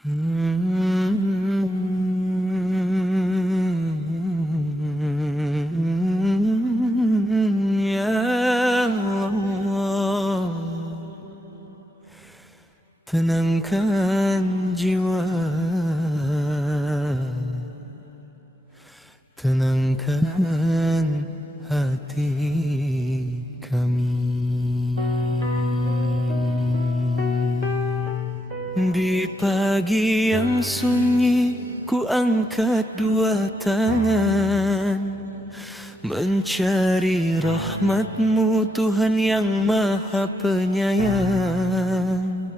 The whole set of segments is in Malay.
Ya Allah, tenangkan jiwa, tenangkan hati kami. Di pagi yang sunyi ku angkat dua tangan, mencari rahmat-Mu Tuhan yang Maha Penyayang.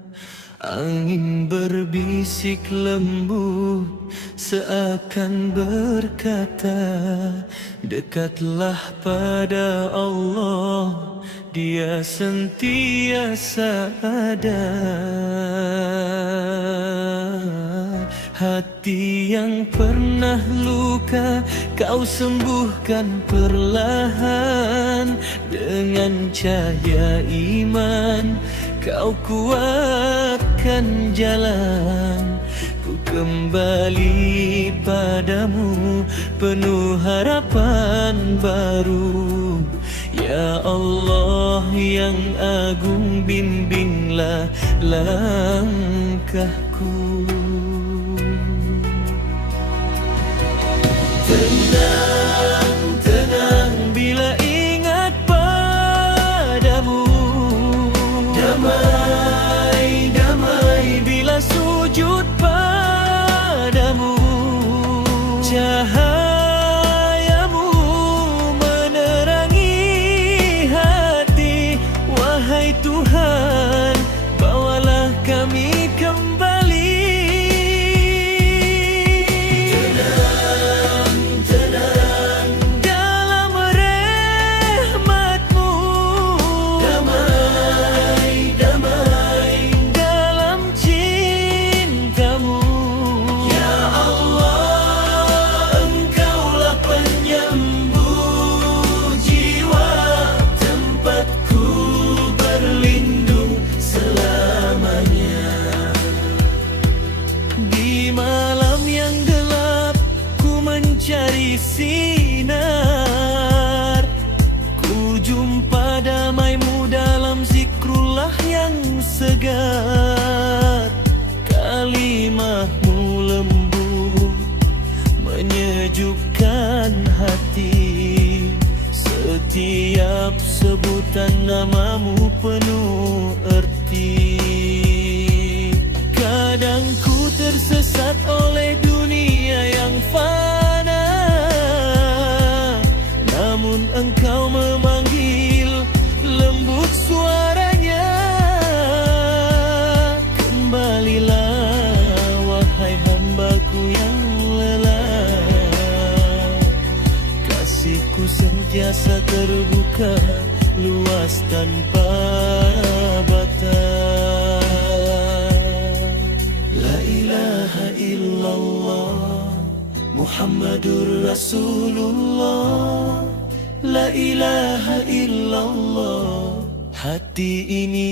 Angin berbisik lembut seakan berkata, dekatlah pada Allah, Dia sentiasa ada. Hati yang pernah luka Kau sembuhkan perlahan, dengan cahaya iman Kau kuatkan jalan. Ku kembali padamu penuh harapan baru. Ya Allah yang agung, bimbinglah langkahku. Tenang, tenang bila ingat padamu. Damai, damai bila sujud padamu. Cahayamu menerangi hati. Wahai Tuhan, bawalah kami kembali. Tenang, tenang dalam rahmat-Mu. Damai, damai dalam cinta-Mu. Ya Allah, Engkaulah penyembuh jiwa, tempatku berlindung selamanya. Di malam yang gelap ku mencari sinar, ku jumpa damai-Mu dalam zikrullah yang segar. Kalimah-Mu lembut menyejukkan hati. Setiap sebutan nama-Mu penuh erti. Kadang ku tersesat oleh dunia yang fana, namun Engkau memanggil lembut suaranya. Kembalilah wahai hamba-Ku yang lelah. Kasih-Ku sentiasa terbuka, luas tanpa batas. La ilaha illallah Muhammadur Rasulullah. La ilaha illallah. Hati ini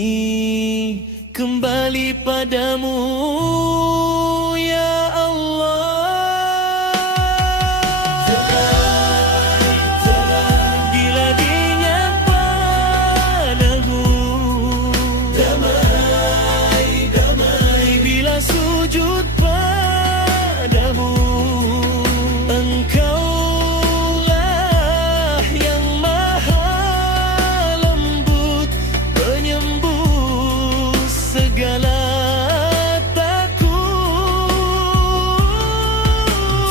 kembali padamu, ya Allah. Bila diingat padamu. Damai, damai bila sujud padamu. Engkaulah yang maha lembut, penyembuh segala takut.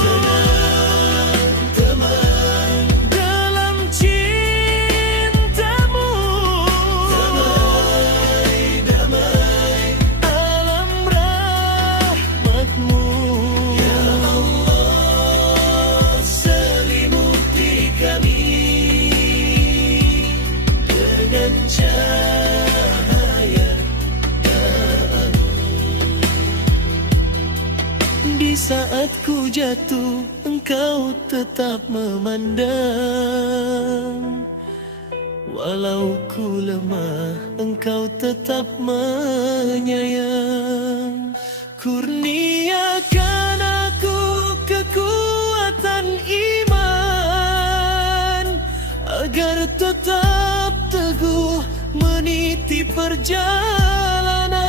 Tenang, tenang dalam cinta-Mu. Damai, damai alam rahmat-Mu. Ya Allah, selimuti kami dengan cahaya Ta'ala. Di saat ku jatuh, Engkau tetap memandang. Walau ku lemah, Engkau tetap menyayang. kurniakan aku kekuatan iman agar tetap teguh meniti perjalanan.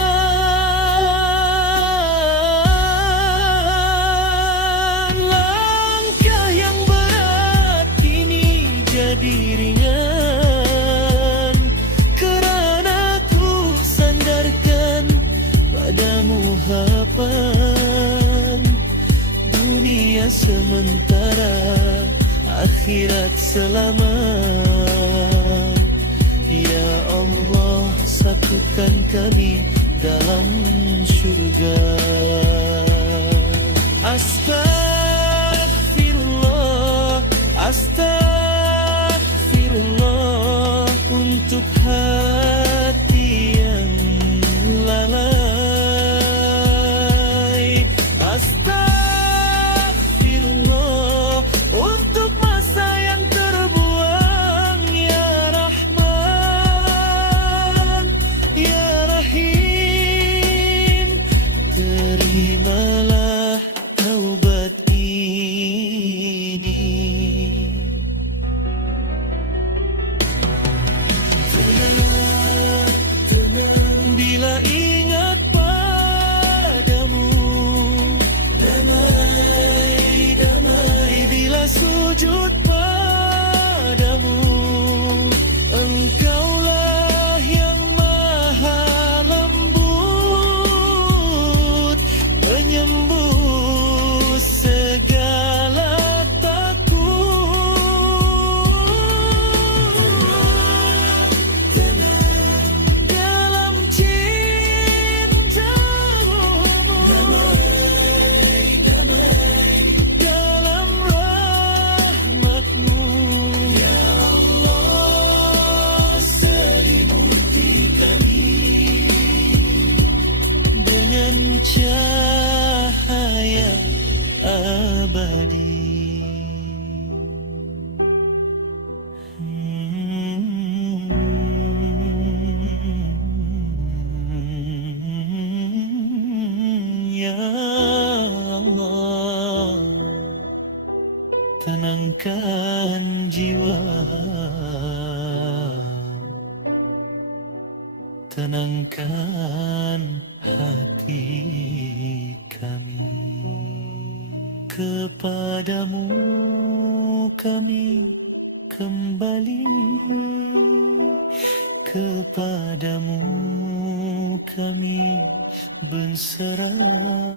Langkah yang berat kini jadi ringan kerana ku sandarkan padamu harapan. Dunia sementara, akhirat selamat. Ya Allah, satukan kami dalam syurga. Astaghfirullah, astaghfirullah untuk hati yang lalai. Astaghfirullah untuk masa yang terbuang. Ya Rahman, Ya Rahim, terimalah taubat ini. Tenang bila ingat padamu, damai, damai bila sujud padamu. Engkaulah yang maha lembut, menyembus segala takut. Dalam cintamu, dalam rahmatmu, Ya Allah, selimuti kami dengan cahaya abadi. Ya Allah, tenangkan jiwa, tenangkan hati kami. Kepadamu kami kembali, kepadamu kami berserah.